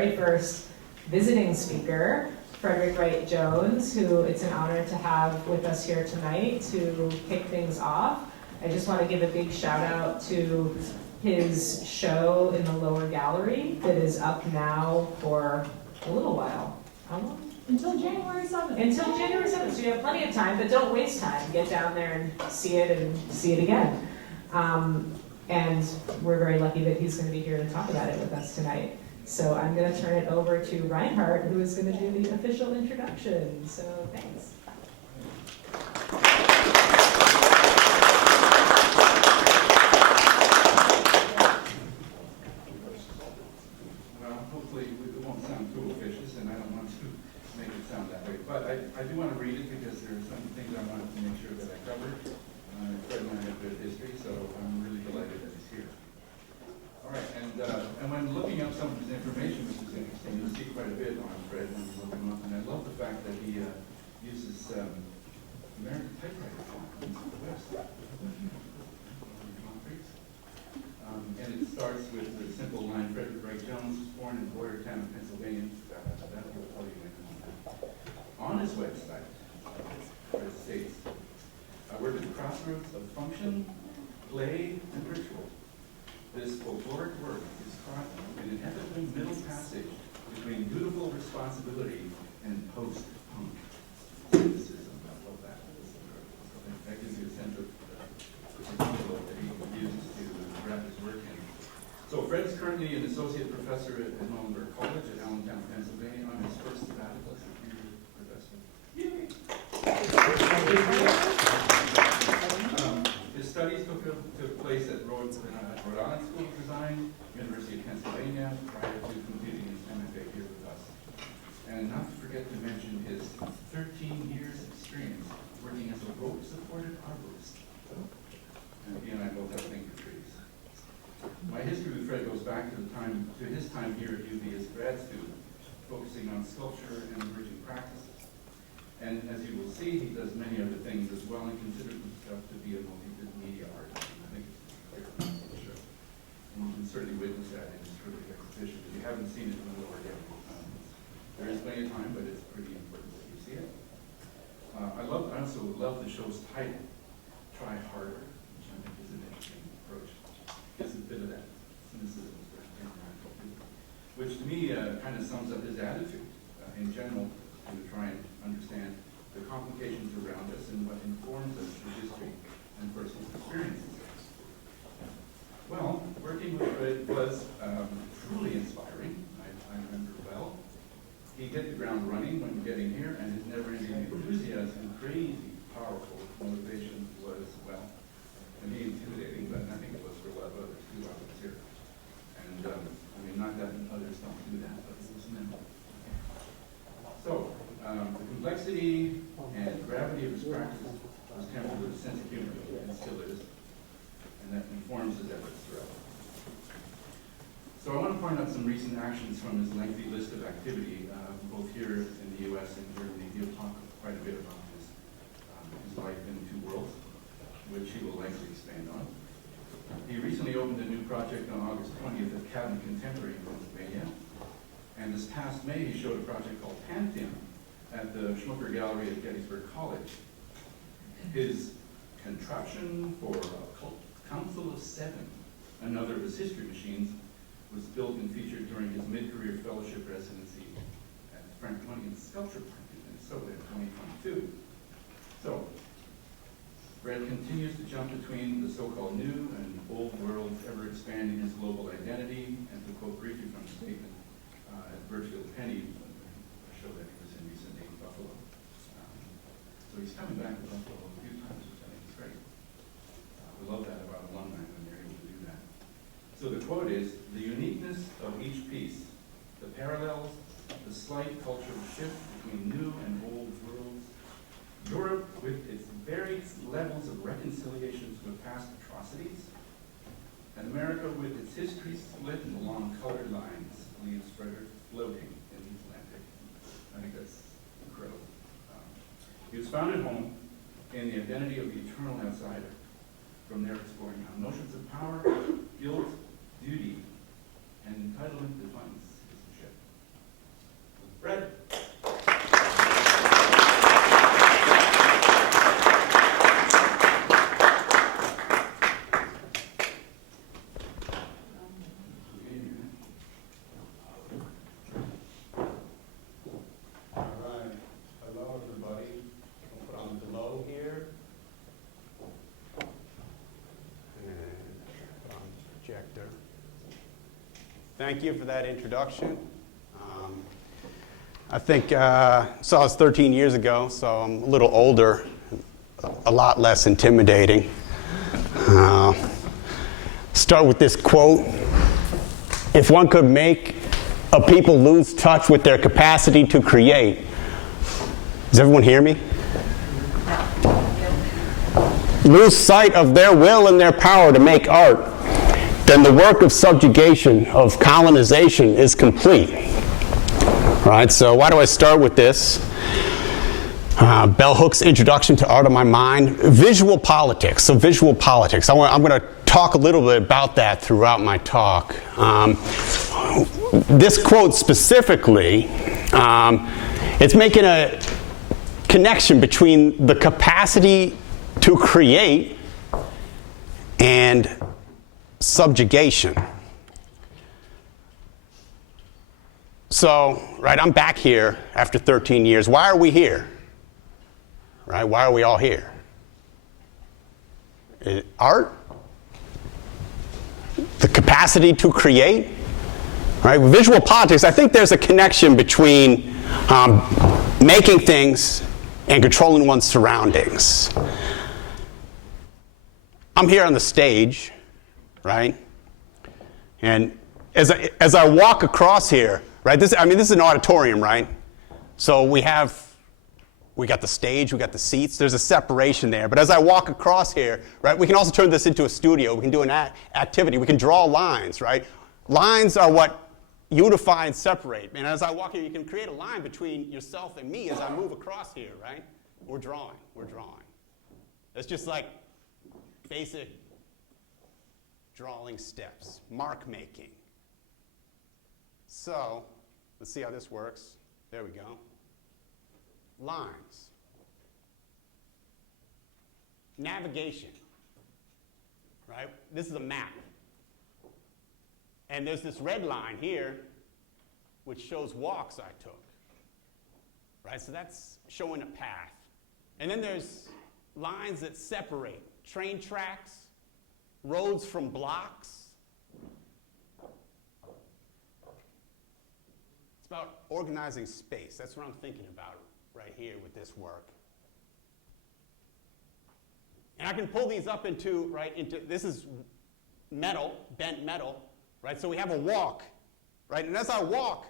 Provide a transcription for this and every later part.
very first visiting speaker, Frederick Wright Jones, who it's an honor to have with us here tonight to kick things off. I just want to give a big shout out to his show in the lower gallery that is up now for a little while. How long? Until January 7th. Until January 7th, so you have plenty of time, but don't waste time. Get down there and see it again. And we're very lucky that he's going to be here to talk about it with us tonight. So I'm going to turn it over to Reinhardt, who is going to do the official introduction. So thanks. Well, hopefully it won't sound too officious, and I don't want to make it sound that way. But I do want to read it because there are some things I wanted to make sure that I covered. Fred and I have good history, so I'm really delighted that he's here. All right, and when looking up some of his information, which is interesting, you'll see quite a bit on Fred when you look him up. And I love the fact that he uses American typewriter font in the West. And it starts with the simple line, Frederick Wright Jones was born in Boyertown, Pennsylvania. That will tell you anything on that. On his website, where it states, I work at the crossroads of function, play, and ritual. This folkloric work is caught in an inevitably middle passage between dutiful responsibility and post-punk cynicism. I love that. That gives you a sense of the envelope that he uses to wrap his work in. So Fred is currently an associate professor at Muhlenberg College at Allentown, Pennsylvania, on his first sabbatical as a junior professor. Yay! His studies took place at Rhode Island School of Design, University of Pennsylvania, prior to completing his MFA here with us. And not to forget to mention his 13 years experience working as a rope-supported arborist. And he and I both have a thing for trees. My history with Fred goes back to his time here at UB as a grad student, focusing on sculpture and emerging practices. And as you will see, he does many other things as well and considers himself to be a multimedia artist. And I think it's clear from the show. And you can certainly witness that in his terrific exhibition. If you haven't seen it, in the lower gallery, there is plenty of time, but it's pretty important that you see it. I also love the show's title, Try Harder, which I think is an interesting approach. Gives a bit of that cynicism, which to me kind of sums up his attitude in general to try and understand the complications around us and what informs us through history and personal experiences. Well, working with Fred was truly inspiring. I remember well. He hit the ground running when getting here, and his never-ending enthusiasm and crazy, powerful motivation was, well, to me intimidating, but I think it was for a lot of others too while I was here. And I mean, not that others don't do that, but it was memorable. So, the complexity and gravity of his practice was tempered with a sense of humor, and still is, and that informs his efforts throughout. So I want to point out some recent actions from his lengthy list of activity, both here in the U.S. and Germany. He'll talk quite a bit about his life in two worlds, which he will likely expand on. He recently opened a new project on August 20th at Cabinet Contemporary in Pennsylvania. And this past May, he showed a project called Pantheon at the Schmucker Gallery at Gettysburg College. His contraption for a Council of Seven, another of his history machines, was built and featured during his mid-career fellowship residency at the Franconian Sculpture Park in Minnesota in 2022. So, Fred continues to jump between the so-called new and old worlds, ever expanding his global identity, and to quote briefly from the statement at Birchfield Penny, a show that he was in recently in Buffalo. So he's coming back to Buffalo a few times, which I think is great. We love that about alumni when they're able to do that. So the quote is, the uniqueness of each piece, the parallels, the slight cultural shift between new and old worlds, Europe with its various levels of reconciliations with past atrocities, and America with its history split along colored lines leaves Frederick floating in the Atlantic. I think that's incredible. He was found at home in the identity of the eternal outsider. From there exploring how notions of power, guilt, duty, and entitlement define citizenship. Thank you for that introduction. I think, so I was 13 years ago, so I'm a little older, a lot less intimidating. Start with this quote. If one could make a people lose touch with their capacity to create. Does everyone hear me? Lose sight of their will and their power to make art, then the work of subjugation, of colonization is complete. Right, so why do I start with this? Bell Hook's Introduction to Art of My Mind. Visual politics, so visual politics. I'm going to talk a little bit about that throughout my talk. This quote specifically, it's making a connection between the capacity to create and subjugation. So, right, I'm back here after 13 years. Why are we here? Right, why are we all here? Art? The capacity to create? Right, visual politics, I think there's a connection between making things and controlling one's surroundings. I'm here on the stage, right? And as I walk across here, right, this is an auditorium, right? So we got the stage, we got the seats, there's a separation there. But as I walk across here, right, we can also turn this into a studio. We can do an activity. We can draw lines, right? Lines are what unify and separate. And as I walk here, you can create a line between yourself and me as I move across here, right? We're drawing. It's just like basic drawing steps, mark making. So, let's see how this works. There we go. Lines. Navigation. Right? This is a map. And there's this red line here, which shows walks I took. Right? So that's showing a path. And then there's lines that separate train tracks, roads from blocks. It's about organizing space. That's what I'm thinking about right here with this work. And I can pull these up into, this is metal, bent metal, right? So we have a walk, right? And as I walk,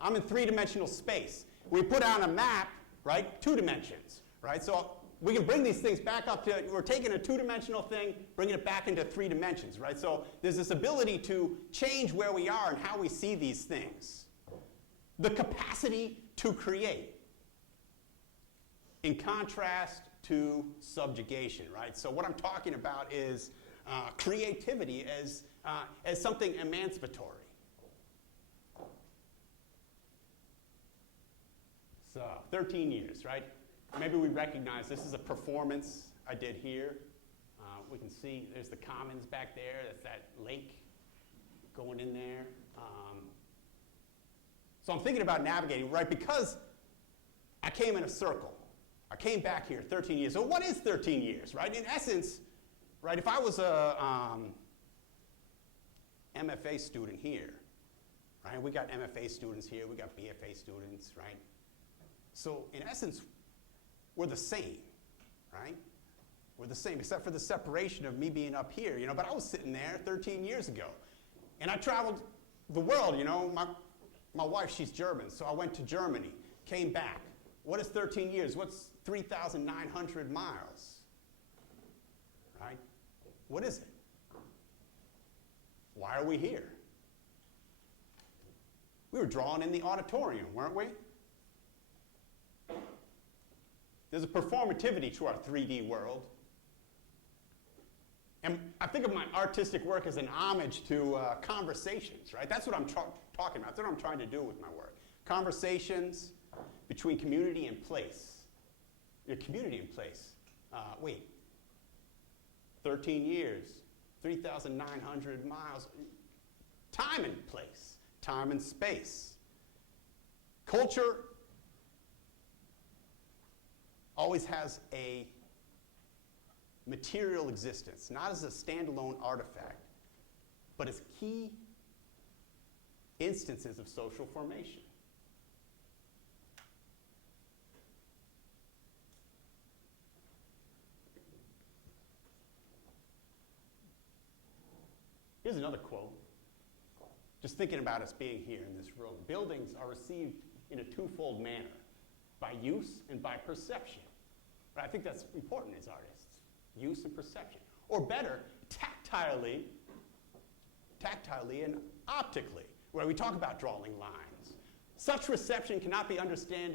I'm in three-dimensional space. We put on a map, right? 2 dimensions, right? So we can bring these things back up to, we're taking a 2-dimensional thing, bringing it back into 3 dimensions, right? So there's this ability to change where we are and how we see these things. The capacity to create, in contrast to subjugation, right? So what I'm talking about is creativity as something emancipatory. So 13 years, right? Maybe we recognize this is a performance I did here. We can see there's the commons back there. That's that lake going in there. So I'm thinking about navigating, right? Because I came in a circle. I came back here 13 years. So what is 13 years, right? In essence, right, if I was a MFA student here, right? We got MFA students here. We got BFA students, right? So in essence, we're the same, right? We're the same, except for the separation of me being up here, you know. But I was sitting there 13 years ago. And I traveled the world, you know. My wife, she's German, so I went to Germany, came back. What is 13 years? What's 3,900 miles? Right? What is it? Why are we here? We were drawing in the auditorium, weren't we? There's a performativity to our 3D world. And I think of my artistic work as an homage to conversations, right? That's what I'm talking about. That's what I'm trying to do with my work. Conversations between community and place. Your community and place. 13 years, 3,900 miles. Time and place. Time and space. Culture always has a material existence, not as a standalone artifact, but as key instances of social formation. Here's another quote. Just thinking about us being here in this room. Buildings are received in a twofold manner, by use and by perception. Right? I think that's important as artists, use and perception. Or better, tactilely and optically, where we talk about drawing lines. Such reception cannot be understood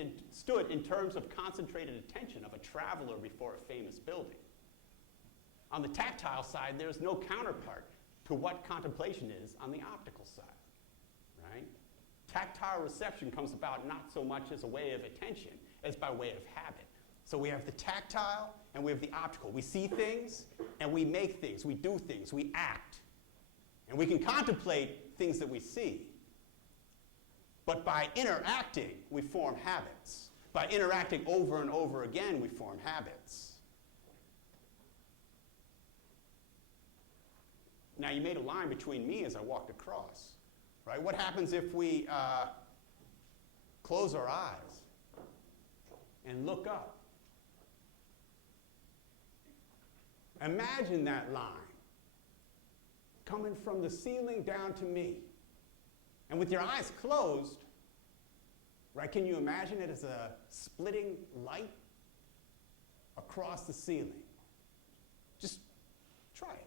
in terms of concentrated attention of a traveler before a famous building. On the tactile side, there's no counterpart to what contemplation is on the optical side, right? Tactile reception comes about not so much as a way of attention as by way of habit. So we have the tactile and we have the optical. We see things and we make things, we do things, we act. And we can contemplate things that we see. But by interacting, we form habits. By interacting over and over again, we form habits. Now, you made a line between me as I walked across, right? What happens if we close our eyes and look up? Imagine that line coming from the ceiling down to me. And with your eyes closed, right, can you imagine it as a splitting light across the ceiling? Just try it.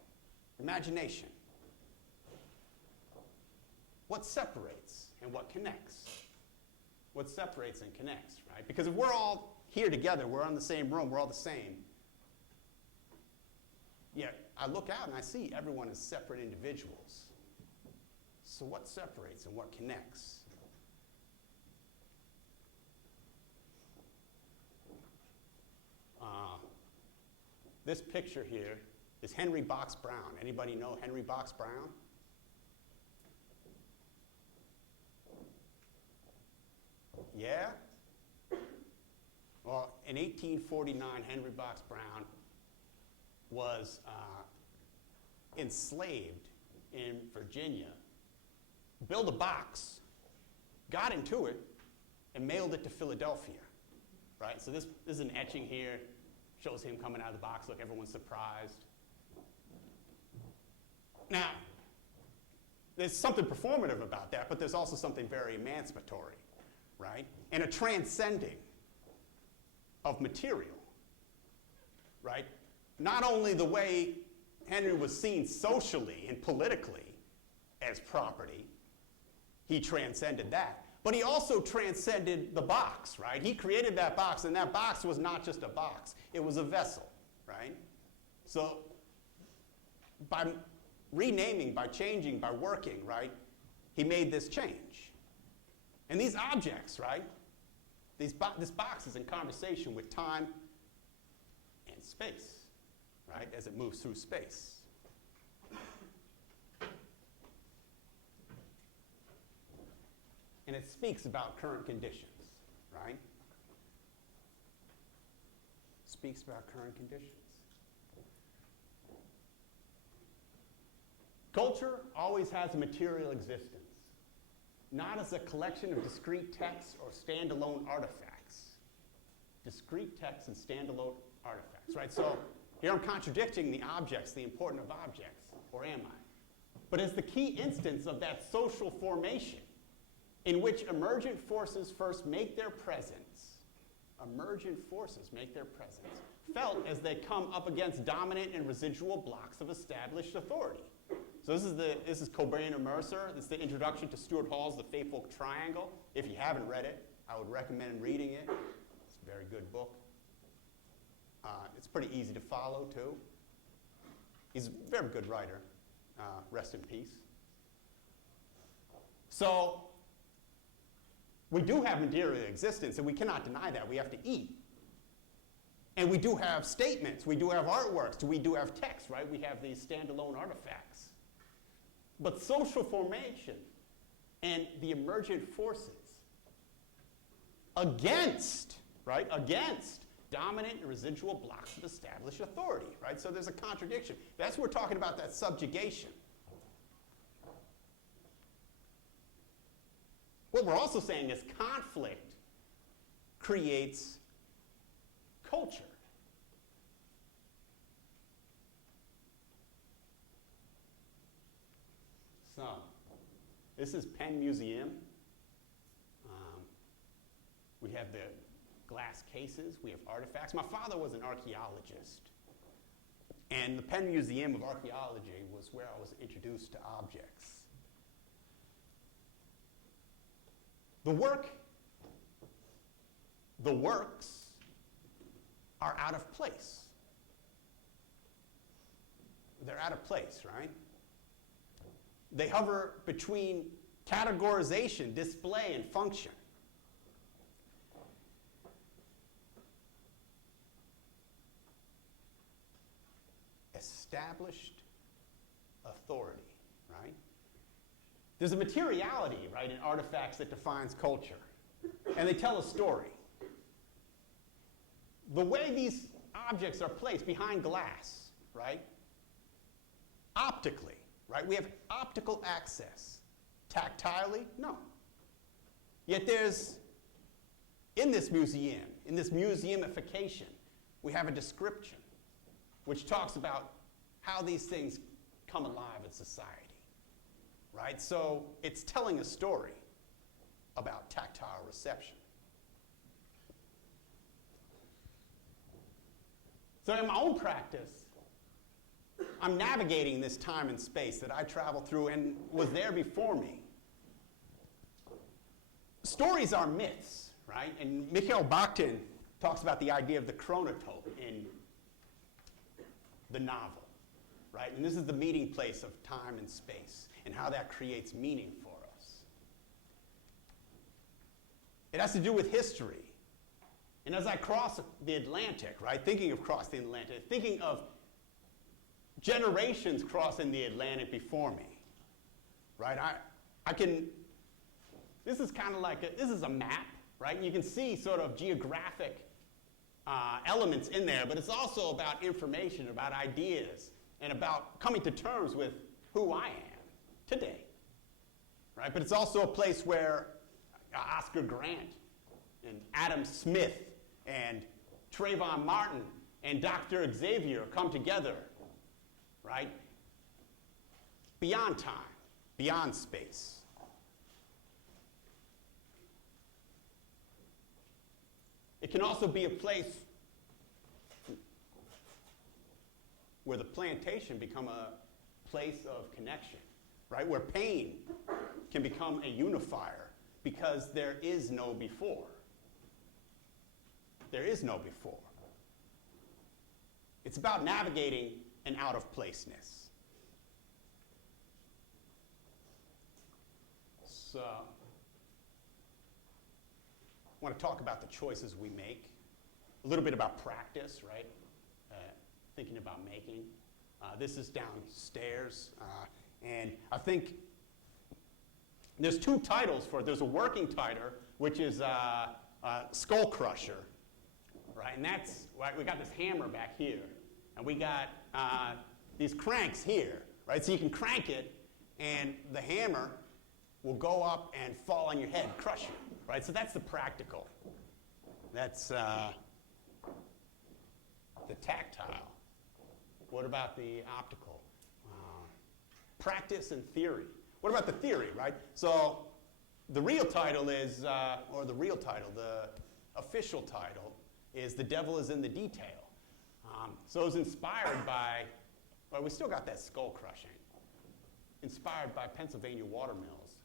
Imagination. What separates and what connects? What separates and connects, right? Because if we're all here together, we're in the same room, we're all the same. Yet I look out and I see everyone as separate individuals. So what separates and what connects? This picture here is Henry Box Brown. Anybody know Henry Box Brown? Yeah? Well, in 1849, Henry Box Brown was enslaved in Virginia, built a box, got into it, and mailed it to Philadelphia, right? So this is an etching here, shows him coming out of the box. Look, everyone's surprised. Now, there's something performative about that, but there's also something very emancipatory, right? And a transcending of material, right? Not only the way Henry was seen socially and politically as property, he transcended that, but he also transcended the box, right? He created that box, and that box was not just a box, it was a vessel, right? So by renaming, by changing, by working, right, he made this change. And these objects, right, this box is in conversation with time and space, right, as it moves through space. And it speaks about current conditions, right? Speaks about current conditions. Culture always has a material existence, not as a collection of discrete texts or standalone artifacts. Discrete texts and standalone artifacts, right? So here I'm contradicting the objects, the importance of objects, or am I? But as the key instance of that social formation in which emergent forces first make their presence, felt as they come up against dominant and residual blocks of established authority. So this is Cobain and Mercer. This is the introduction to Stuart Hall's The Fateful Triangle. If you haven't read it, I would recommend reading it. It's a very good book. It's pretty easy to follow, too. He's a very good writer. Rest in peace. So we do have material existence, and we cannot deny that. We have to eat. And we do have statements. We do have artworks. We do have text, right? We have these standalone artifacts. But social formation and the emergent forces against dominant and residual blocks of established authority, right? So there's a contradiction. That's what we're talking about, that subjugation. What we're also saying is conflict creates culture. So, this is Penn Museum. We have the glass cases, we have artifacts. My father was an archaeologist. And the Penn Museum of Archaeology was where I was introduced to objects. The works are out of place. They're out of place, right? They hover between categorization, display, and function. Established authority, right? There's a materiality, right, in artifacts that defines culture. And they tell a story. The way these objects are placed behind glass, right? Optically, right? We have optical access. Tactilely? No. Yet there's, in this museumification, we have a description which talks about how these things come alive in society, right? So it's telling a story about tactile reception. So in my own practice, I'm navigating this time and space that I traveled through and was there before me. Stories are myths, right? And Mikhail Bakhtin talks about the idea of the chronotope in the novel, right? And this is the meeting place of time and space and how that creates meaning for us. It has to do with history. And as I cross the Atlantic, right, thinking of crossing the Atlantic, thinking of generations crossing the Atlantic before me, right, I can, this is kind of like, this is a map, right? And you can see sort of geographic elements in there, but it's also about information, about ideas, and about coming to terms with who I am today, right? But it's also a place where Oscar Grant and Adam Smith and Trayvon Martin and Dr. Xavier come together, right? Beyond time, beyond space. It can also be a place where the plantation become a place of connection, right? Where pain can become a unifier because there is no before. There is no before. It's about navigating an out-of-placeness. So, I want to talk about the choices we make, a little bit about practice, right? Thinking about making. This is downstairs, and I think there's two titles for it. There's a working title, which is Skull Crusher, right? And that's, right, we got this hammer back here, and we got these cranks here, right? So you can crank it, and the hammer will go up and fall on your head, crush you, right? So that's the practical. That's the tactile. What about the optical? Practice and theory. What about the theory, right? So the real title is, the official title is The Devil is in the Detail. So it was inspired by, well, we still got that skull crushing, inspired by Pennsylvania watermills.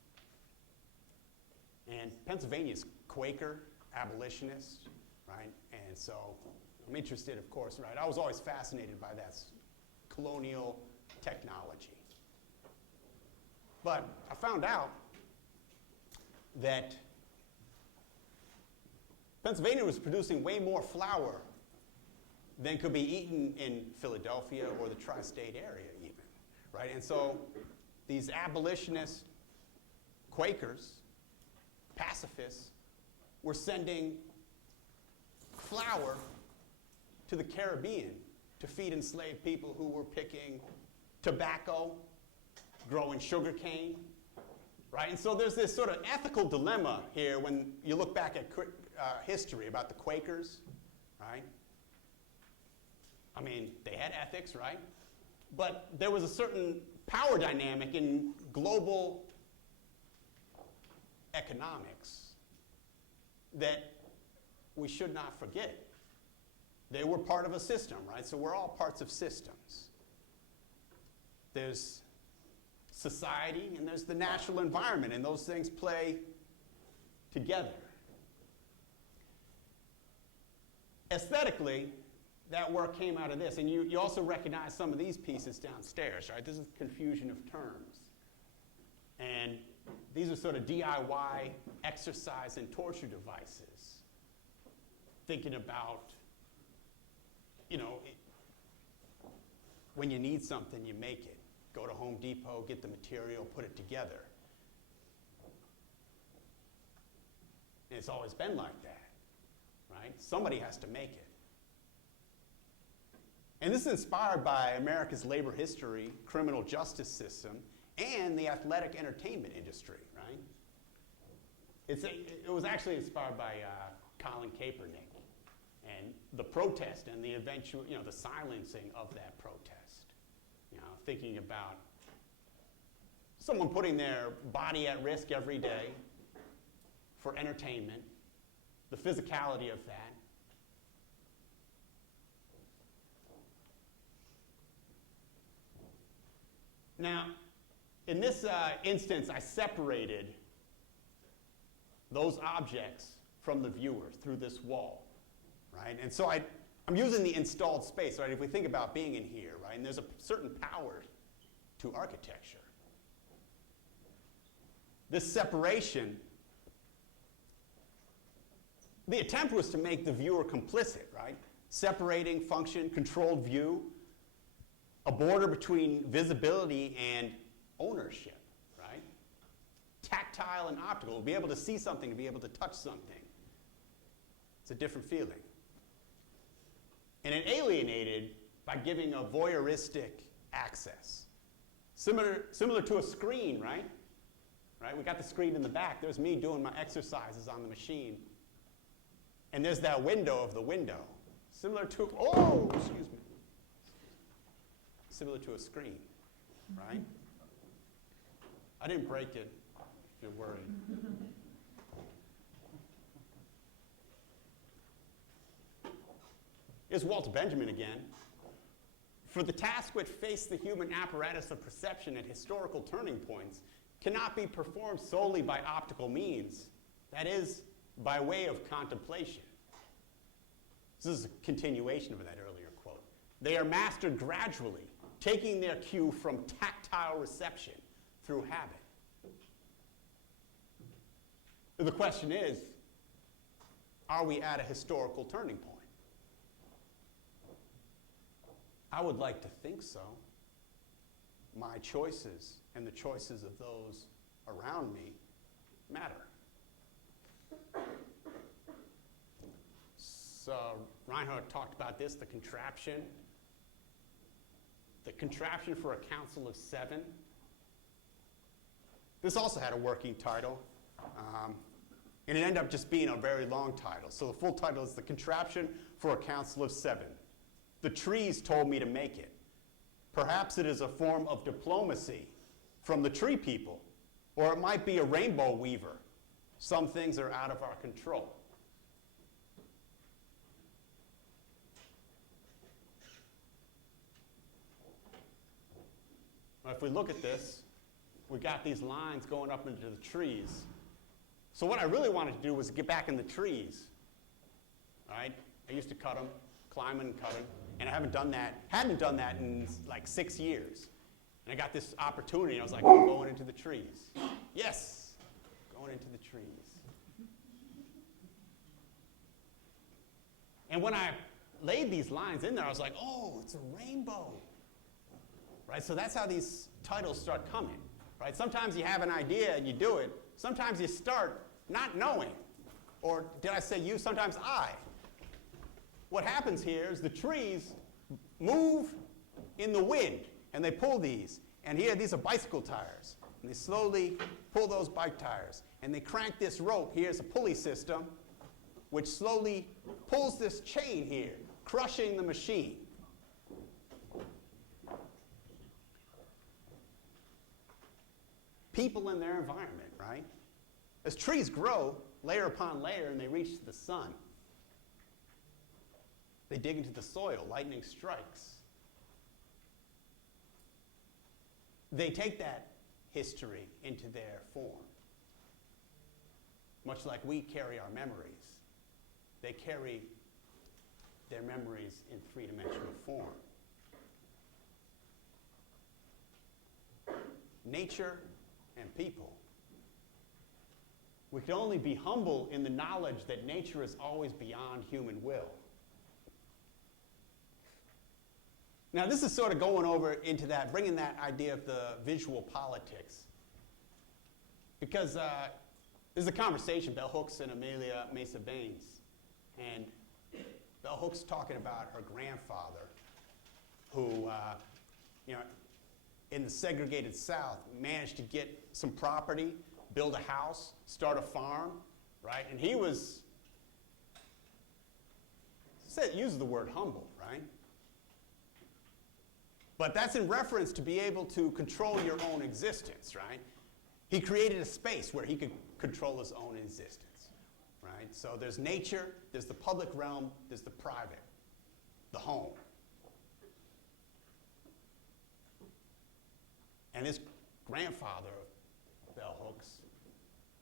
And Pennsylvania's Quaker, abolitionist, right? And so I'm interested, of course, right? I was always fascinated by that colonial technology. But I found out that Pennsylvania was producing way more flour than could be eaten in Philadelphia or the tri-state area even, right? And so these abolitionist Quakers, pacifists, were sending flour to the Caribbean to feed enslaved people who were picking tobacco, growing sugar cane, right? And so there's this sort of ethical dilemma here when you look back at history about the Quakers, right? I mean, they had ethics, right? But there was a certain power dynamic in global economics that we should not forget. They were part of a system, right? So we're all parts of systems. There's society and there's the natural environment, and those things play together. Aesthetically, that work came out of this, and you also recognize some of these pieces downstairs, right? This is confusion of terms. And these are sort of DIY exercise and torture devices. Thinking about, when you need something, you make it. Go to Home Depot, get the material, put it together. And it's always been like that, right? Somebody has to make it. And this is inspired by America's labor history, criminal justice system, and the athletic entertainment industry, right? It was actually inspired by Colin Kaepernick and the protest and the eventual, the silencing of that protest. Thinking about someone putting their body at risk every day for entertainment, the physicality of that. Now, in this instance, I separated those objects from the viewer through this wall, right? And so I'm using the installed space, right? If we think about being in here, right? And there's a certain power to architecture. This separation, the attempt was to make the viewer complicit, right? Separating function, controlled view, a border between visibility and ownership, right? Tactile and optical, to be able to see something, to be able to touch something. It's a different feeling. And it alienated by giving a voyeuristic access. Similar to a screen, right? We got the screen in the back. There's me doing my exercises on the machine. And there's that window of the window. Similar to a screen, right? I didn't break it, if you're worried. Here's Walt Benjamin again. For the task which faced the human apparatus of perception at historical turning points cannot be performed solely by optical means, that is, by way of contemplation. This is a continuation of that earlier quote. They are mastered gradually, taking their cue from tactile reception through habit. The question is, are we at a historical turning point? I would like to think so. My choices and the choices of those around me matter. So Reinhardt talked about this, the contraption for a council of 7. This also had a working title, and it ended up just being a very long title. So the full title is The Contraption for a Council of 7. The trees told me to make it. Perhaps it is a form of diplomacy from the tree people, or it might be a rainbow weaver. Some things are out of our control. If we look at this, we got these lines going up into the trees. So what I really wanted to do was get back in the trees. All right? I used to cut them, climb and cut them, and I hadn't done that in like 6 years. And I got this opportunity, and I was like, I'm going into the trees. Yes, going into the trees. And when I laid these lines in there, I was like, oh, it's a rainbow. Right? So that's how these titles start coming. Right? Sometimes you have an idea and you do it. Sometimes you start not knowing. Or did I say you? Sometimes I. What happens here is the trees move in the wind, and they pull these. And here, these are bicycle tires. And they slowly pull those bike tires. And they crank this rope. Here's a pulley system, which slowly pulls this chain here, crushing the machine. People in their environment, right? As trees grow, layer upon layer, and they reach the sun, they dig into the soil, lightning strikes. They take that history into their form. Much like we carry our memories, they carry their memories in three-dimensional form. Nature and people. We can only be humble in the knowledge that nature is always beyond human will. Now, this is sort of going over into that, bringing that idea of the visual politics. Because there's a conversation, Bell Hooks and Amelia Mesa Baines. And Bell Hooks talking about her grandfather, who, in the segregated South, managed to get some property, build a house, start a farm, right? And he uses the word humble, right? But that's in reference to be able to control your own existence, right? He created a space where he could control his own existence, right? So there's nature, there's the public realm, there's the private, the home. And his grandfather, Bell Hooks,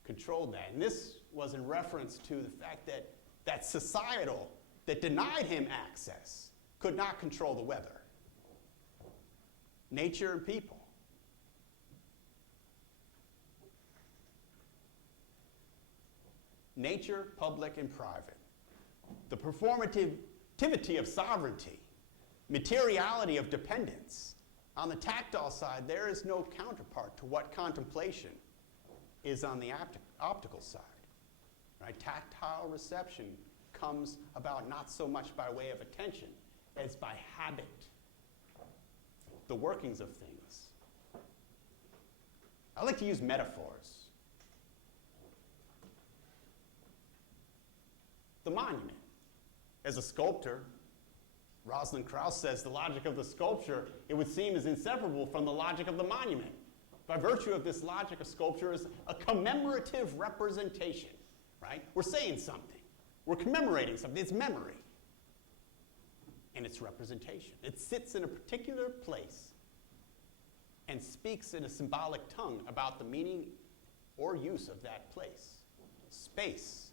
controlled that. And this was in reference to the fact that societal, that denied him access, could not control the weather. Nature and people. Nature, public, and private. The performativity of sovereignty. Materiality of dependence. On the tactile side, there is no counterpart to what contemplation is on the optical side. Right? Tactile reception comes about not so much by way of attention as by habit, the workings of things. I like to use metaphors. The monument. As a sculptor, Rosalind Krauss says the logic of the sculpture, it would seem, is inseparable from the logic of the monument. By virtue of this logic of sculpture is a commemorative representation, right? We're saying something. We're commemorating something. It's memory. And it's representation. It sits in a particular place and speaks in a symbolic tongue about the meaning or use of that place. Space.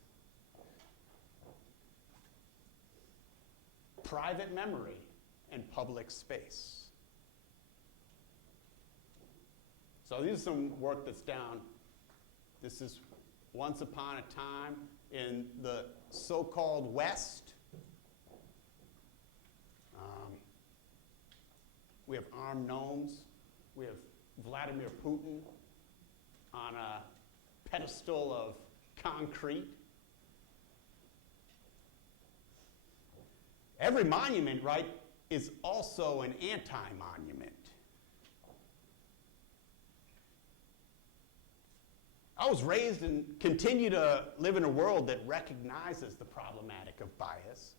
Private memory and public space. So this is some work that's down. This is once upon a time in the so-called West. We have armed gnomes. We have Vladimir Putin on a pedestal of concrete. Every monument, right, is also an anti-monument. I was raised and continue to live in a world that recognizes the problematic of bias,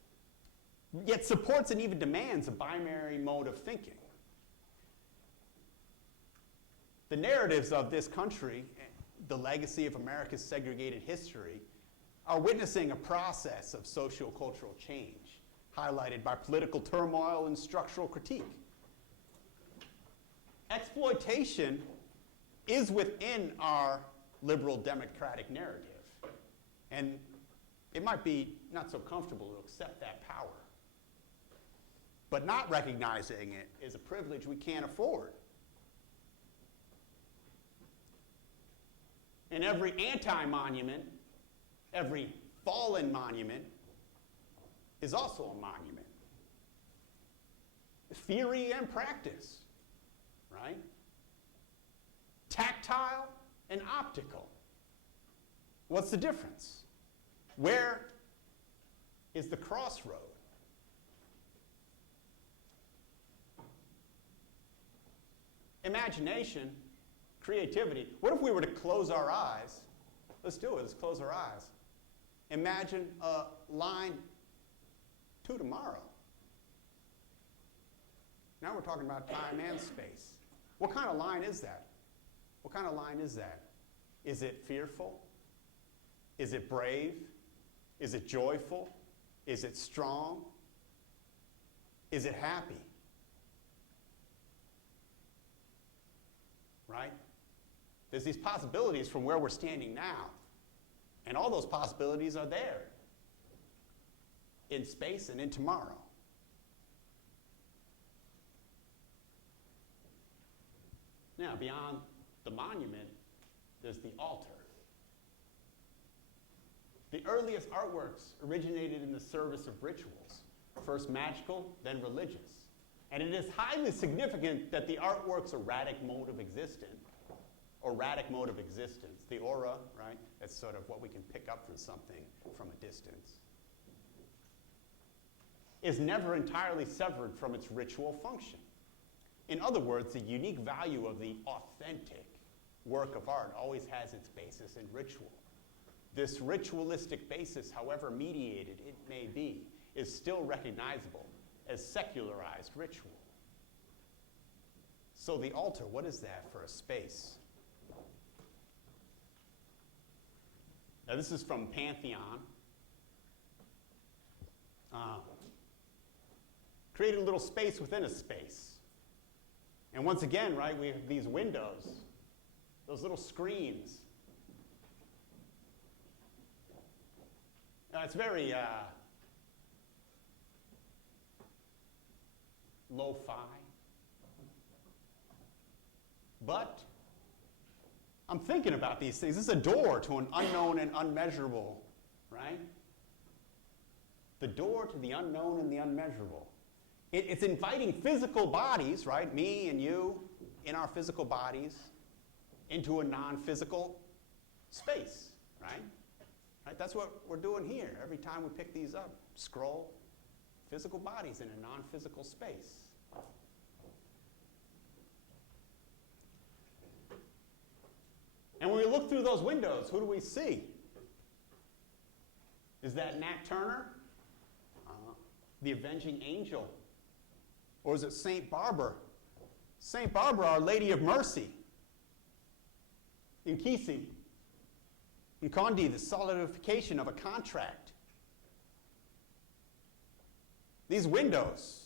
yet supports and even demands a binary mode of thinking. The narratives of this country, the legacy of America's segregated history, are witnessing a process of socio-cultural change, highlighted by political turmoil and structural critique. Exploitation is within our liberal democratic narrative, and it might be not so comfortable to accept that power. But not recognizing it is a privilege we can't afford. And every anti-monument, every fallen monument, is also a monument. Theory and practice, right? Tactile and optical. What's the difference? Where is the crossroad? Imagination creativity. What if we were to close our eyes? Let's do it. Let's close our eyes. Imagine a line to tomorrow. Now we're talking about time and space. What kind of line is that? What kind of line is that? Is it fearful? Is it brave? Is it joyful? Is it strong? Is it happy? Right? There's these possibilities from where we're standing now. And all those possibilities are there in space and in tomorrow. Now, beyond the monument, there's the altar. The earliest artworks originated in the service of rituals, first magical, then religious. And it is highly significant that the artwork's erratic mode of existence, the aura, right? That's sort of what we can pick up from something from a distance, is never entirely severed from its ritual function. In other words, the unique value of the authentic work of art always has its basis in ritual. This ritualistic basis, however mediated it may be, is still recognizable as secularized ritual. So the altar, what is that for a space? Now this is from Pantheon. Create a little space within a space. And once again, right, we have these windows, those little screens. Now it's very lo-fi. But I'm thinking about these things. This is a door to an unknown and unmeasurable, right? The door to the unknown and the unmeasurable. It's inviting physical bodies, right? Me and you, in our physical bodies, into a non-physical space, right? Right? That's what we're doing here. Every time we pick these up, scroll, physical bodies in a non-physical space. And when we look through those windows, who do we see? Is that Nat Turner? The avenging angel? Or is it St. Barbara? St. Barbara, Our Lady of Mercy. Nkisi. Nkondi, the solidification of a contract. These windows,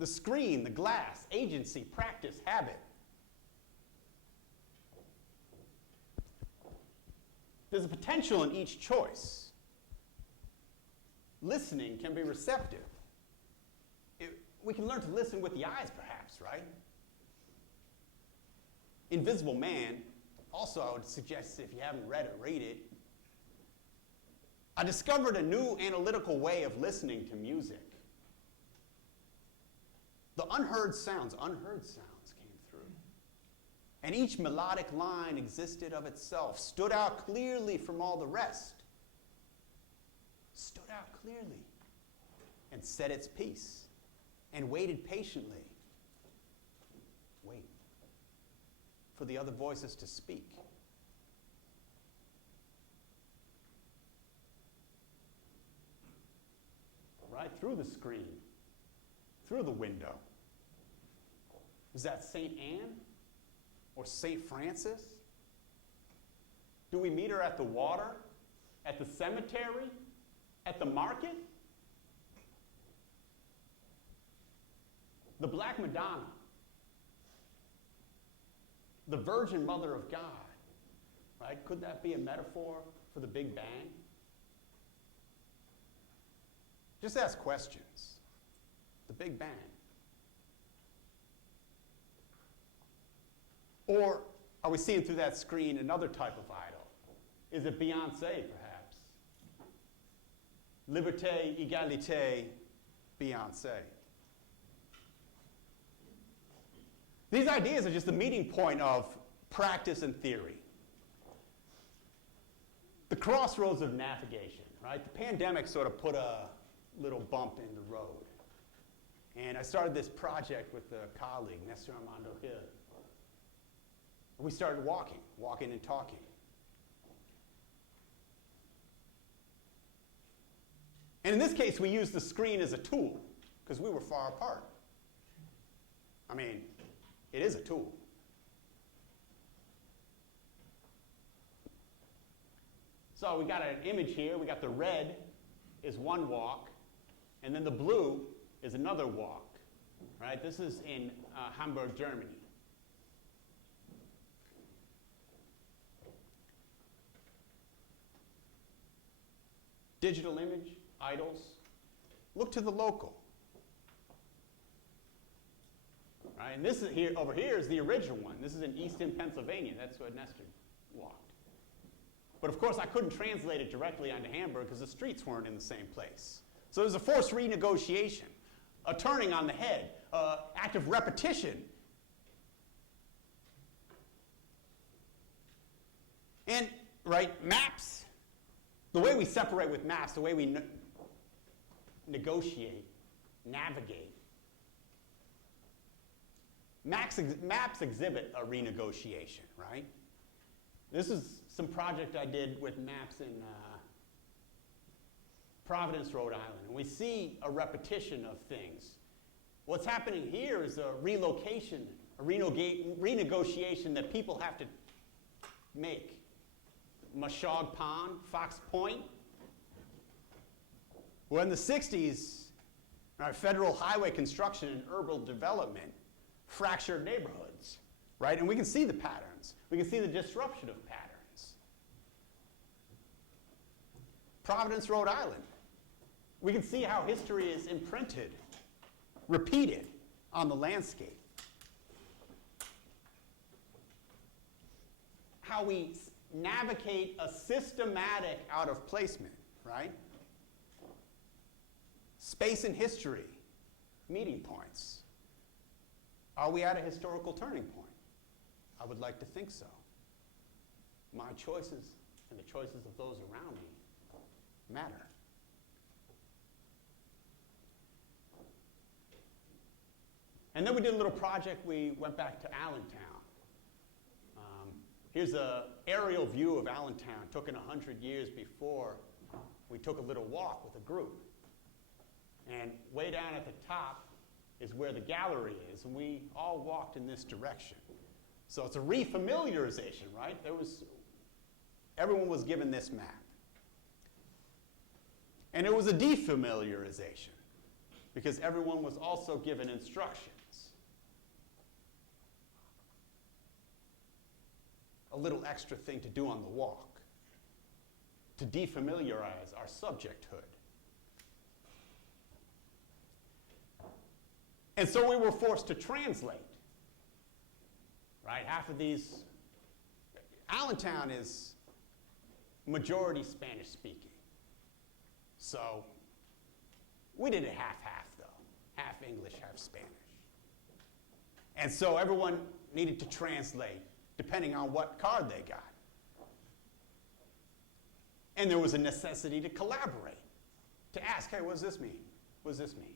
the screen, the glass, agency, practice, habit. There's a potential in each choice. Listening can be receptive. We can learn to listen with the eyes, perhaps, right? Invisible Man, also I would suggest if you haven't read it, read it. I discovered a new analytical way of listening to music. The unheard sounds came through. And each melodic line existed of itself, stood out clearly from all the rest. Stood out clearly and said its piece and waited patiently. Wait for the other voices to speak. Right through the screen, through the window. Is that St. Anne or St. Francis? Do we meet her at the water, at the cemetery, at the market? The Black Madonna, the Virgin Mother of God, right? Could that be a metaphor for the Big Bang? Just ask questions. The Big Bang. Or are we seeing through that screen another type of idol? Is it Beyoncé, perhaps? Liberté, égalité, Beyoncé. These ideas are just the meeting point of practice and theory. The crossroads of navigation, right? The pandemic sort of put a little bump in the road. And I started this project with a colleague, Nestor Armando Hill. We started walking and talking. And in this case, we used the screen as a tool because we were far apart. I mean, it is a tool. So we got an image here. We got the red is one walk, and then the blue is another walk. Right? This is in Hamburg, Germany. Digital image, idols. Look to the local. Right? And this is here, over here is the original one. This is in Easton, Pennsylvania. That's where Nestor walked. But of course, I couldn't translate it directly onto Hamburg because the streets weren't in the same place. So there's a forced renegotiation, a turning on the head, act of repetition. And, right, maps, the way we separate with maps, the way we negotiate, navigate, maps exhibit a renegotiation, right? This is some project I did with maps in Providence, Rhode Island. And we see a repetition of things. What's happening here is a relocation, a renegotiation that people have to make. Mashog Pond, Fox Point. Well, in the 60s, federal highway construction and urban development fractured neighborhoods, right? And we can see the patterns. We can see the disruption of patterns. Providence, Rhode Island. We can see how history is imprinted, repeated on the landscape. How we navigate a systematic out of placement, right? Space and history, meeting points. Are we at a historical turning point? I would like to think so. My choices and the choices of those around me matter. And then we did a little project. We went back to Allentown. Here's an aerial view of Allentown. It took in 100 years before we took a little walk with a group. And way down at the top is where the gallery is, and we all walked in this direction. So it's a refamiliarization, right? Everyone was given this map. And it was a defamiliarization, because everyone was also given instructions. A little extra thing to do on the walk, to defamiliarize our subjecthood. And so we were forced to translate, right? Half of these, Allentown is majority Spanish speaking. So we did it half-half though, half English, half Spanish. And so everyone needed to translate depending on what card they got. And there was a necessity to collaborate, to ask, hey, what does this mean? What does this mean?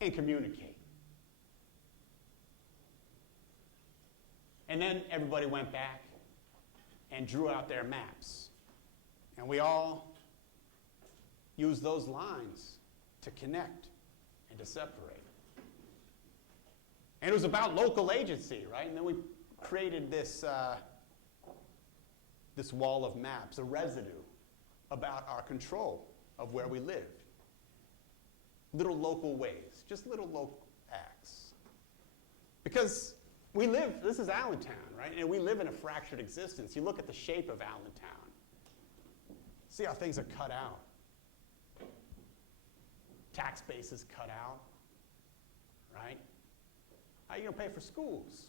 And communicate. And then everybody went back and drew out their maps. And we all used those lines to connect and to separate. And it was about local agency, right? And then we created this, this wall of maps, a residue about our control of where we lived. Little local ways, just little local acts. Because we live, this is Allentown, right? And we live in a fractured existence. You look at the shape of Allentown. See how things are cut out. Tax base is cut out, right? How are you going to pay for schools?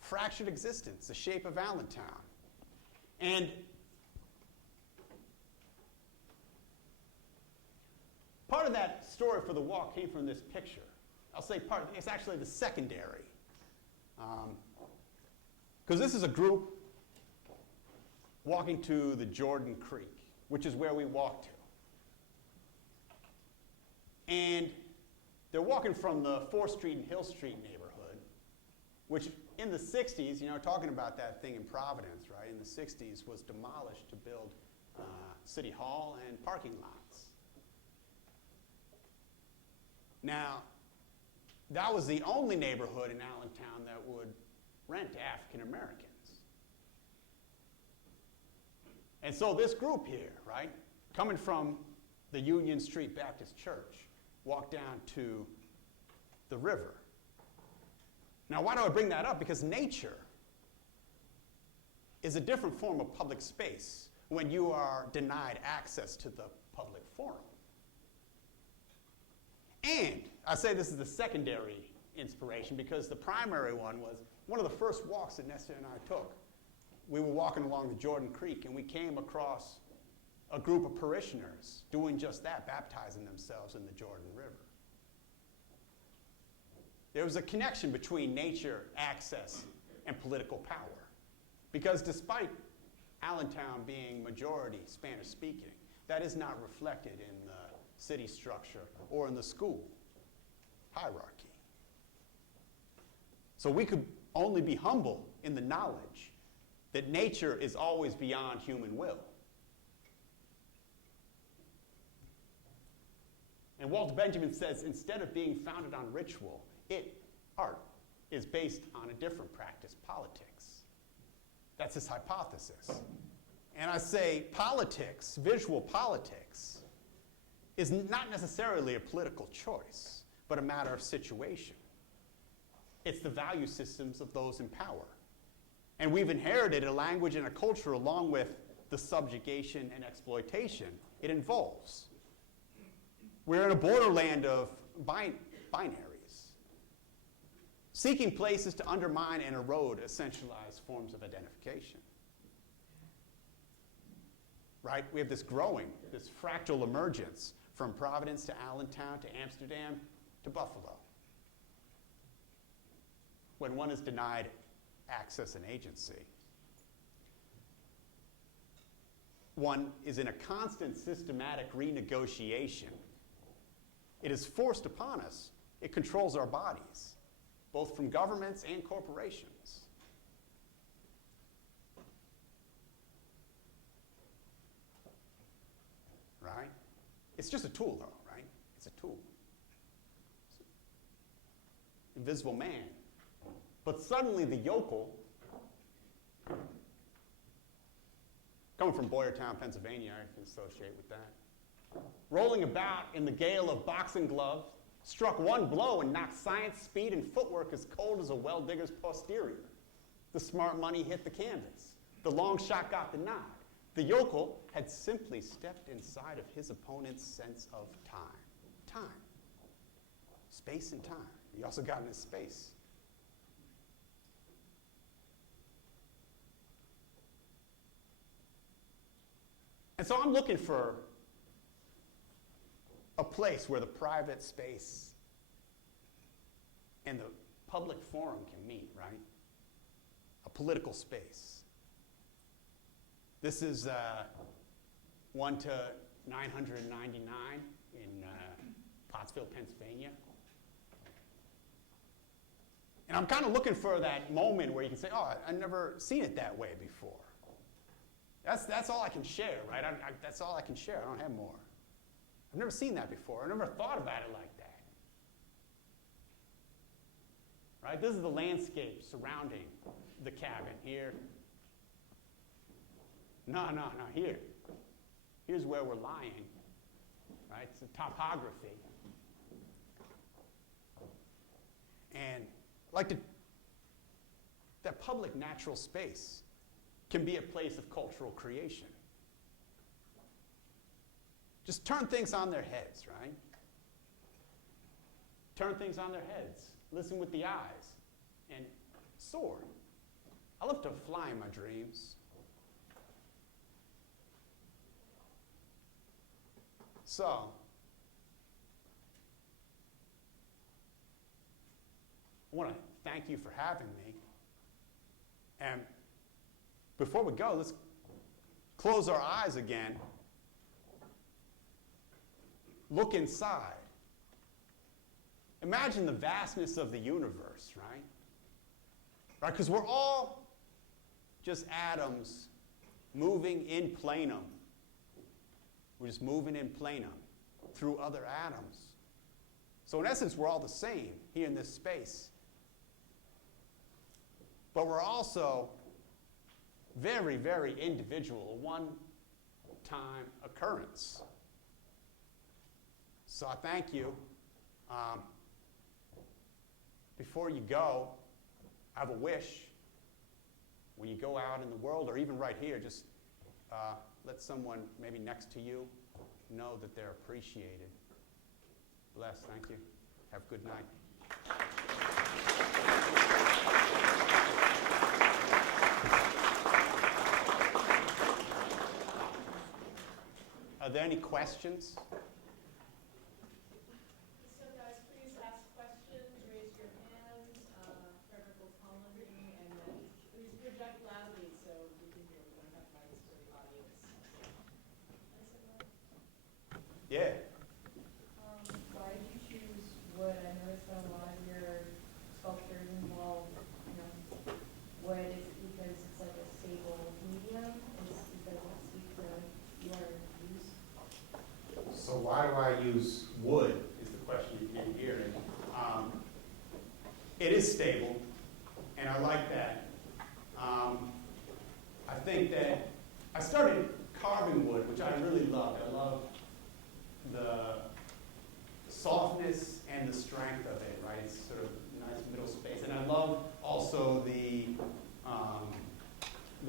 Fractured existence, the shape of Allentown. And part of that story for the walk came from this picture. I'll say part, it's actually the secondary. Because this is a group walking to the Jordan Creek, which is where we walked to. And They're walking from the 4th Street and Hill Street neighborhood, which in the 60s, you know, talking about that thing in Providence, right, in the 60s was demolished to build City Hall and parking lots. Now, that was the only neighborhood in Allentown that would rent to African Americans. And so this group here, right, coming from the Union Street Baptist Church, walked down to the river. Now, why do I bring that up? Because nature is a different form of public space when you are denied access to the public forum. And I say this is the secondary inspiration because the primary one was one of the first walks that Nesta and I took. We were walking along the Jordan Creek and we came across a group of parishioners doing just that, baptizing themselves in the Jordan River. There was a connection between nature, access, and political power. Because despite Allentown being majority Spanish-speaking, that is not reflected in the city structure or in the school hierarchy. So we could only be humble in the knowledge that nature is always beyond human will. And Walter Benjamin says, instead of being founded on ritual, art, is based on a different practice, politics. That's his hypothesis. And I say politics, visual politics, is not necessarily a political choice, but a matter of situation. It's the value systems of those in power. And we've inherited a language and a culture along with the subjugation and exploitation it involves. We're in a borderland of binaries, seeking places to undermine and erode essentialized forms of identification. Right? We have this growing, this fractal emergence from Providence to Allentown to Amsterdam to Buffalo. When one is denied access and agency, one is in a constant systematic renegotiation. It is forced upon us. It controls our bodies, both from governments and corporations. Right? It's just a tool, though, right? It's a tool. It's an invisible man. But suddenly the yokel, coming from Boyertown, Pennsylvania, I can associate with that, rolling about in the gale of boxing gloves, struck one blow and knocked science, speed, and footwork as cold as a well-digger's posterior. The smart money hit the canvas. The long shot got the nod. The yokel had simply stepped inside of his opponent's sense of time. Time. Space and time. He also got in his space. And so I'm looking for a place where the private space and the public forum can meet, right? A political space. This is 1 to 999 in Pottsville, Pennsylvania. And I'm kind of looking for that moment where you can say, oh, I've never seen it that way before. That's all I can share, right? That's all I can share. I don't have more. I've never seen that before. I've never thought about it like that. Right? This is the landscape surrounding the cabin here. No, here. Here's where we're lying. Right? It's the topography. And that public natural space can be a place of cultural creation. Just turn things on their heads, right? Turn things on their heads. Listen with the eyes. And soar. I love to fly in my dreams. So, I want to thank you for having me. And before we go, let's close our eyes again. Look inside. imagine the vastness of the universe, right? Right? Because we're all just atoms moving in plenum. We're just moving in plenum through other atoms. So in essence, we're all the same here in this space. But we're also very, very individual, one-time occurrence. So I thank you. Before you go, I have a wish. When you go out in the world, or even right here, just let someone maybe next to you know that they're appreciated. Bless, thank you. Have a good night. Are there any questions? So guys, please ask questions, raise your hands. Frederick will call on you, and then please project loudly so we can hear. We don't have mics for the audience. Yeah. Why did you choose wood? I noticed that a lot of your sculptures involve, wood. Is it because it's like a stable medium? Is it because it speaks to your use? So why do I use wood is the question you can hear. It is stable, and I like that. I think that I started carving wood, which I really loved. I love the softness and the strength of it, right? It's sort of a nice middle space. And I love also the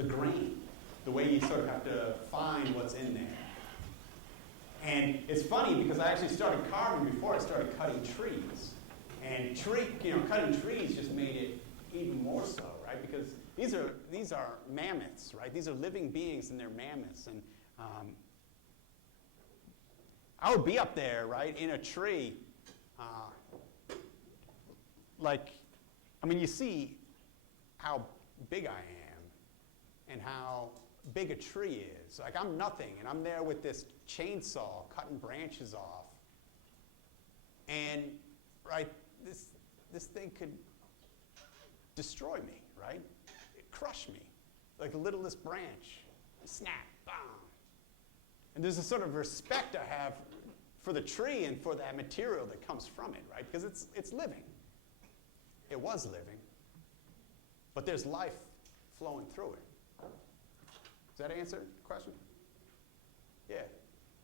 grain, the way you sort of have to find what's in there. And it's funny because I actually started carving before I started cutting trees. And cutting trees just made it even more so, right? Because these are mammoths, right? These are living beings and they're mammoths. And I would be up there, right, in a tree, you see how big I am and how big a tree is. Like, I'm nothing, and I'm there with this chainsaw cutting branches off. And, right, this thing could destroy me, right? It'd crush me, like the littlest branch. Snap, bam. And there's a sort of respect I have for the tree and for that material that comes from it, right? Because it's living. It was living. But there's life flowing through it. Does that answer the question? Yeah.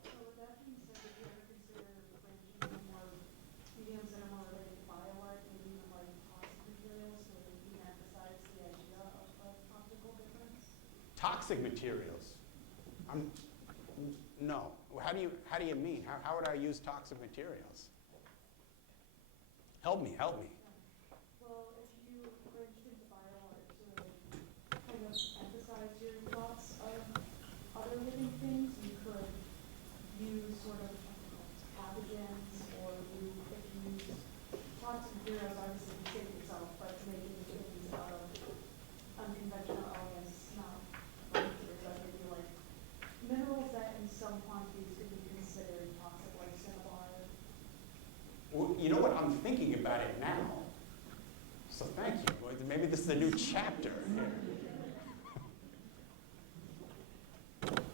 So with that being said, did you ever consider branching into more mediums that are more related to bioart and even like toxic materials so that you can emphasize the idea of optical difference? Toxic materials. No. How do you mean? How would I use toxic materials? Help me. Well, if you branched into bioart to kind of emphasize your thoughts of other living things, you could use sort of pathogens, or if you use toxic materials, obviously you save yourself, but making things out of unconventional elements, not materials that maybe like minerals that in some quantities could be considered toxic, like cinnabar. Well, you know what? I'm thinking about it now. So thank you. Maybe this is a new chapter here. In terms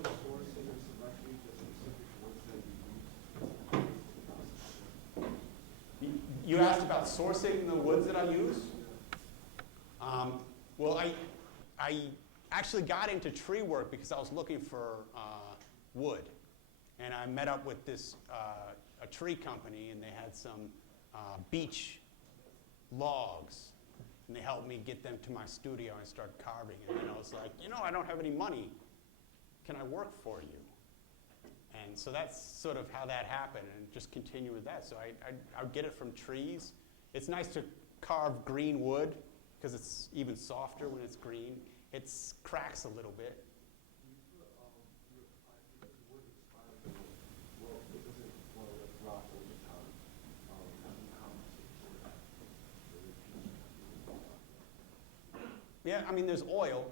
of sourcing and selecting the specific woods that you use, You asked about sourcing the woods that I use? Well, I actually got into tree work because I was looking for wood. And I met up with this a tree company, and they had some beech logs. And they helped me get them to my studio and start carving. And then I was like, I don't have any money. Can I work for you? And so that's sort of how that happened, and just continue with that. So I would get it from trees. It's nice to carve green wood because it's even softer when it's green. It cracks a little bit. Yeah, there's oil,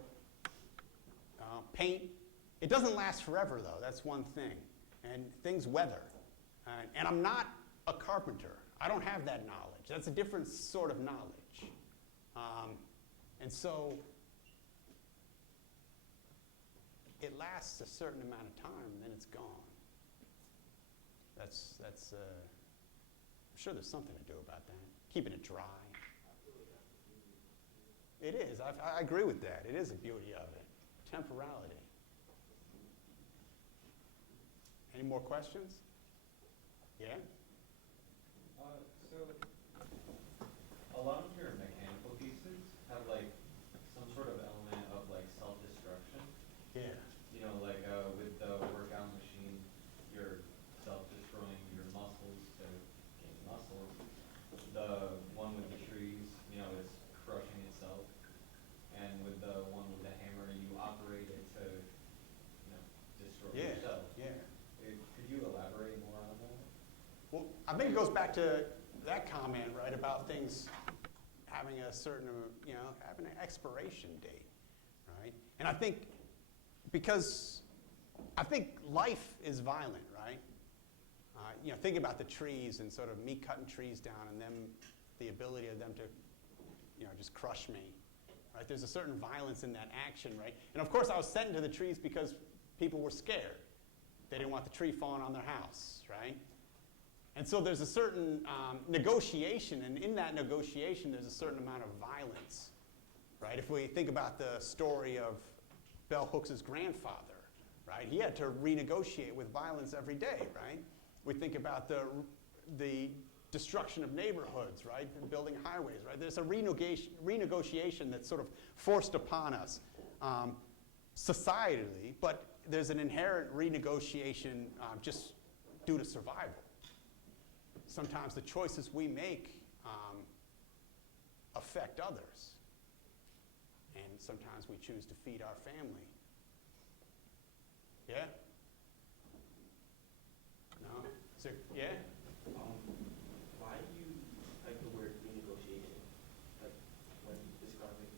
paint. It doesn't last forever, though. That's one thing. And things weather. And I'm not a carpenter. I don't have that knowledge. That's a different sort of knowledge. And so it lasts a certain amount of time, and then it's gone. I'm sure there's something to do about that. Keeping it dry. It is. I agree with that. It is a beauty of it. Temporality. Any more questions? Yeah? So, a lot of your mechanical pieces have like some sort of element of like self-destruction. Yeah. You know, like with the workout machine, you're self-destroying your muscles to gain muscles. The one with the trees, you know, is crushing itself. And with the one with the hammer, you operate it to, you know, destroy yourself. Yeah. Could you elaborate more on that? Well, I think it goes back to that comment, right, about things having a certain, having an expiration date, right? And I think because life is violent, right? Think about the trees and sort of me cutting trees down and them, the ability of them to, just crush me, right? There's a certain violence in that action, right? And of course, I was set into the trees because people were scared. They didn't want the tree falling on their house, right? And so there's a certain negotiation, and in that negotiation, there's a certain amount of violence, right? If we think about the story of Bell Hooks' grandfather, right? He had to renegotiate with violence every day, right? We think about the destruction of neighborhoods, right? And building highways, right? There's a renegotiation that's sort of forced upon us societally, but there's an inherent renegotiation just due to survival. Sometimes the choices we make affect others. And sometimes we choose to feed our family. Yeah? No? Is there, yeah? Why do you like the word renegotiation, like when describing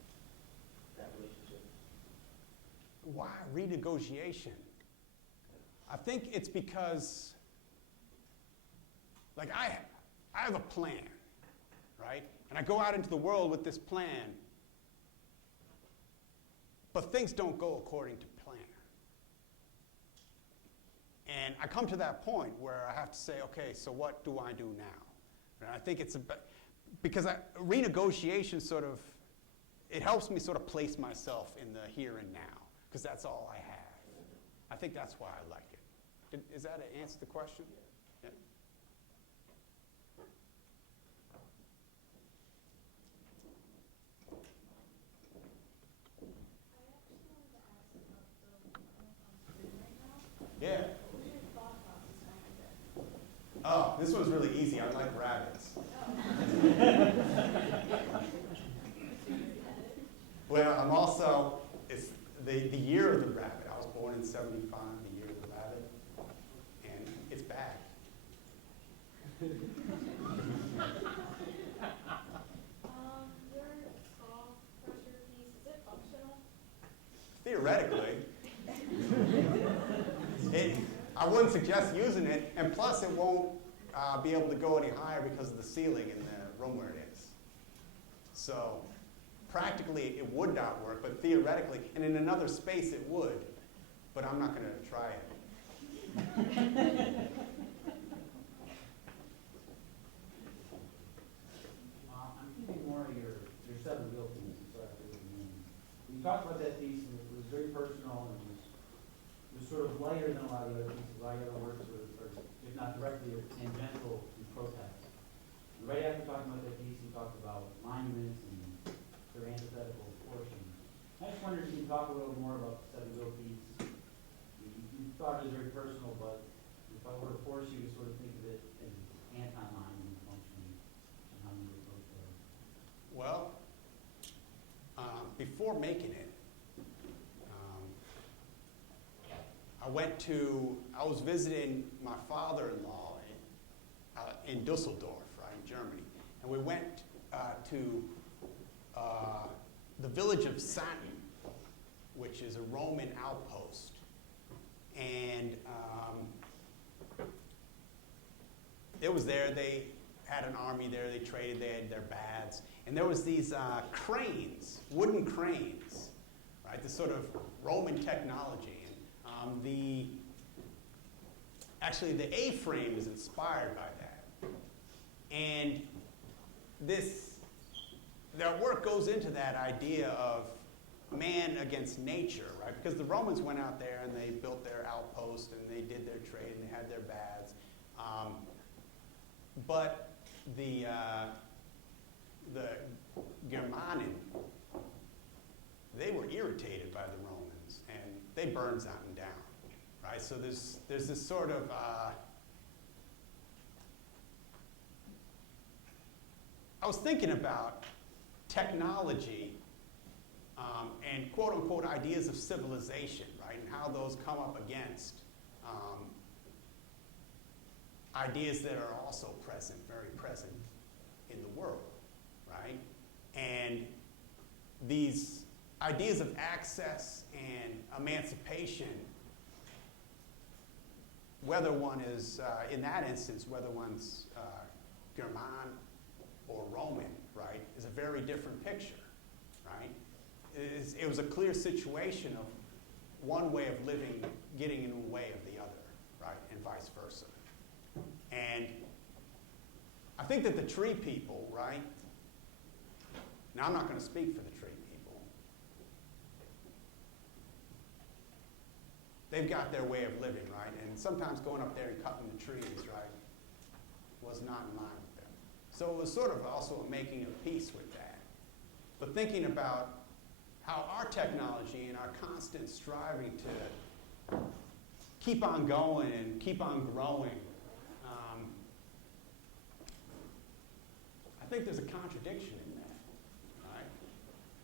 that relationship? Why renegotiation? I think it's because, like, I have a plan, right? And I go out into the world with this plan, but things don't go according to plan. And I come to that point where I have to say, okay, so what do I do now? And I think it's because renegotiation sort of, it helps me sort of place myself in the here and now, because that's all I have. I think that's why I like it. Is that an answer to the question? Yeah. Yeah. Oh, this one's really easy. I like rabbits. Well, I'm also, it's the year of the rabbit. I was born in 75, the year of the rabbit. And it's back. Your saw pressure piece, is it functional? Theoretically. I wouldn't suggest using it, and plus it won't be able to go any higher because of the ceiling in the room where it is. So practically it would not work, but theoretically, and in another space it would, but I'm not going to try it. I'm thinking more of your seven wheel piece. You talked about that piece, and it was very personal, and it was sort of lighter than a lot of the other pieces. A lot of the other works are, if not directly, tangential to protest. And right after talking about that piece, you talked about monuments and their antithetical portion. I just wondered if you could talk a little more about the seven wheel piece. You thought it was very personal, but if I were to force you to sort of think of it as anti-monument function, and how you approach that. Well, before making it, I was visiting my father-in-law in Dusseldorf, right, in Germany. And we went to the village of Satin, which is a Roman outpost. And it was there. They had an army there. They traded. They had their baths. And there was these cranes, wooden cranes, right? This sort of Roman technology. And, actually, the A-frame is inspired by that. And their work goes into that idea of man against nature, right? Because the Romans went out there and they built their outposts and they did their trade and they had their baths. But the Germanen, they were irritated by the Romans and they burned something down, right? So there's this sort of I was thinking about technology and quote unquote ideas of civilization, right? And how those come up against ideas that are also present, very present in the world, right? And these ideas of access and emancipation, whether one is, in that instance, whether one's German or Roman, right, is a very different picture, right? It was a clear situation of one way of living getting in the way of the other, right, and vice versa. And I think that the tree people, right, now I'm not going to speak for the tree people. They've got their way of living, right? And sometimes going up there and cutting the trees, right, was not in line with them. So it was sort of also making a peace with that. But thinking about how our technology and our constant striving to keep on going and keep on growing, I think there's a contradiction in that, right?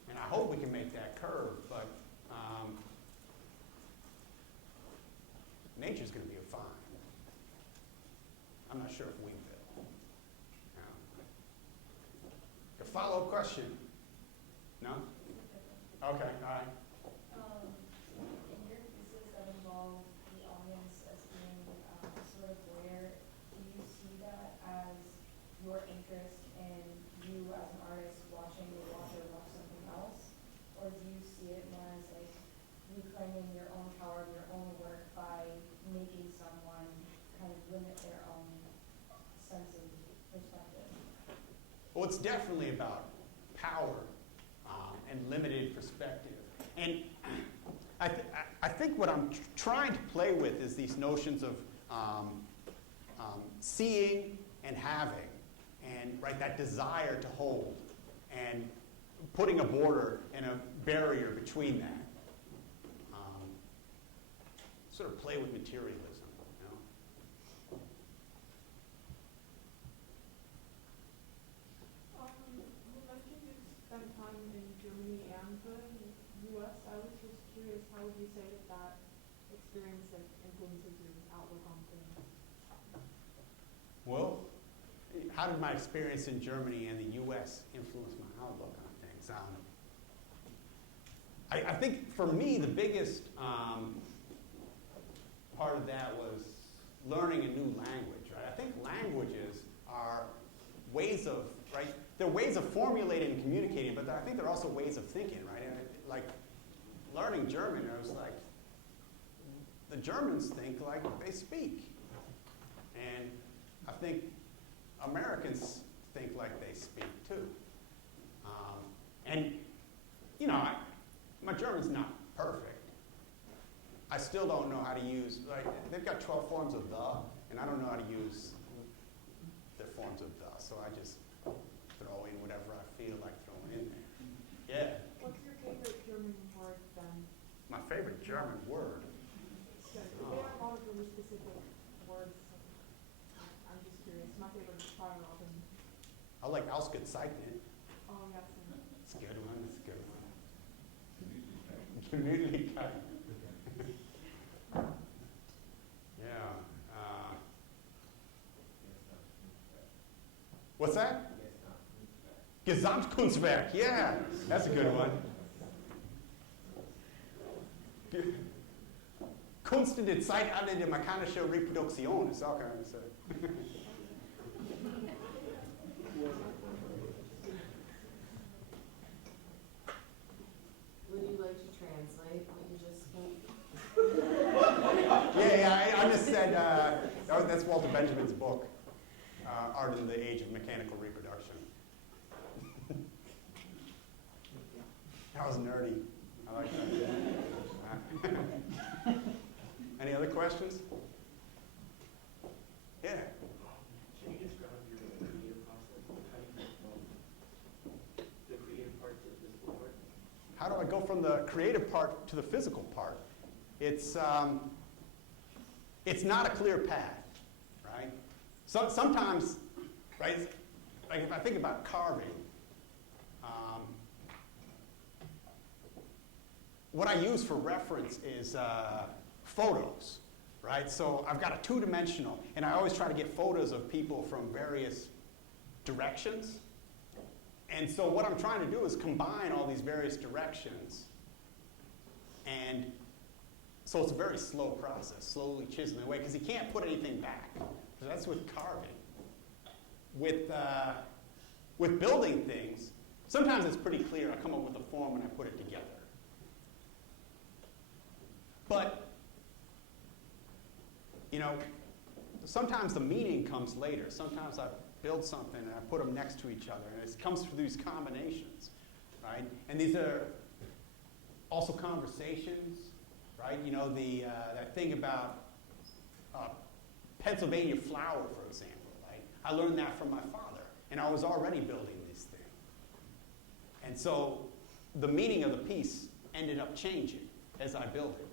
And I hope we can make that curve, but nature's going to be fine. I'm not sure if we will. A follow-up question? No? Okay, all right. In your pieces that involve the audience as being sort of where, do you see that as your interest in you as an artist watching the watcher watch something else? Or do you see it more as like reclaiming your own power of your own work by making someone kind of limit their own sense of perspective? Well, it's definitely about power and limited perspective. And I think what I'm trying to play with is these notions of seeing and having, and right, that desire to hold, and putting a border and a barrier between that. Sort of play with materialism, you know? You mentioned you spent time in Germany and the U.S. I was just curious, how would you say that experience influences your outlook on things? Well, how did my experience in Germany and the U.S. influence my outlook on things? I think for me, the biggest part of that was learning a new language, right? I think languages are ways of, right? They're ways of formulating and communicating, but I think they're also ways of thinking, right? And like learning German, I was like, the Germans think like they speak. And I think Americans think like they speak too. And, you know, my German's not perfect. I still don't know how to use, like, they've got 12 forms of the, and I don't know how to use the forms of the, so I just throw in whatever I feel like throwing in there. Yeah. What's your favorite German word then? My favorite German word. There are a lot of really specific words. I'm just curious. My favorite is Feierabend. I like Ausgezeichnet. Oh, yes. It's a good one. It's a good one. Gemütlichkeit. Yeah. What's that? Gesamtkunstwerk. Yeah, that's a good one. Kunst in der Zeitalter der mechanischen Reproduktion ist auch so. said, that's Walter Benjamin's book, Art in the Age of Mechanical Reproduction. That was nerdy. I like that. Any other questions? Yeah. Can you describe your creative process? How do you go from the creative part to the physical part? How do I go from the creative part to the physical part? It's not a clear path, right? Sometimes, right, like if I think about carving, what I use for reference is photos, right? So I've got a two-dimensional, and I always try to get photos of people from various directions. And so what I'm trying to do is combine all these various directions. And so it's a very slow process, slowly chiseling away, because you can't put anything back. So that's with carving. With building things, sometimes it's pretty clear. I come up with a form and I put it together. But, sometimes the meaning comes later. Sometimes I build something and I put them next to each other, and it comes through these combinations, right? And these are also conversations, right? That thing about Pennsylvania flour, for example, right? I learned that from my father, and I was already building this thing. And so the meaning of the piece ended up changing as I built it.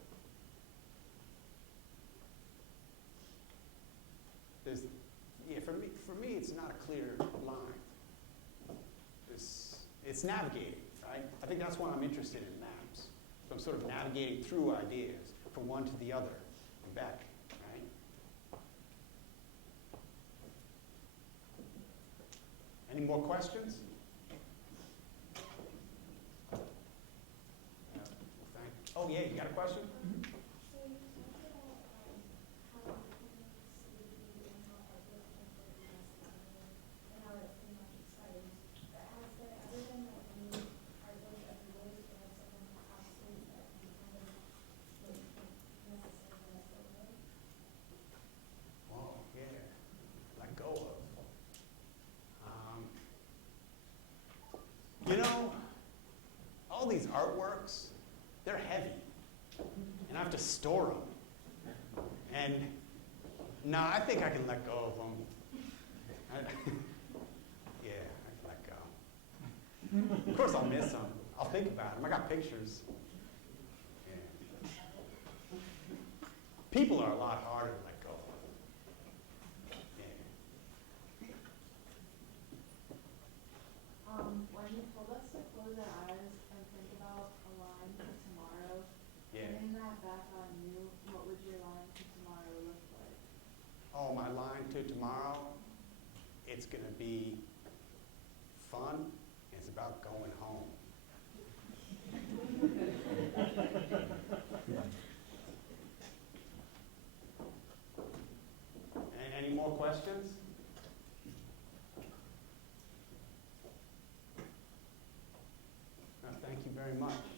For me, it's not a clear line. It's navigating, right? I think that's why I'm interested in maps. So I'm sort of navigating through ideas from one to the other and back, right? Any more questions? Oh, yeah, you got a question? So you talked about how it's sleepy and how art was and how it's pretty much exciting. But has there ever been any artwork of yours or of someone else's that you kind of wouldn't necessarily let go of? Oh, yeah. Let go of. All these artworks, they're heavy. And I have to store them. And no, I think I can let go of them. Yeah, I can let go. Of course I'll miss them. I'll think about them. I got pictures. Yeah. People are a lot harder to let go of. Yeah. When you told us to close our eyes and think about a line for tomorrow, Yeah. putting that back on you, what would your line for tomorrow look like? Oh, my line to tomorrow, it's going to be fun. It's about going home. Any more questions? Thank you very much.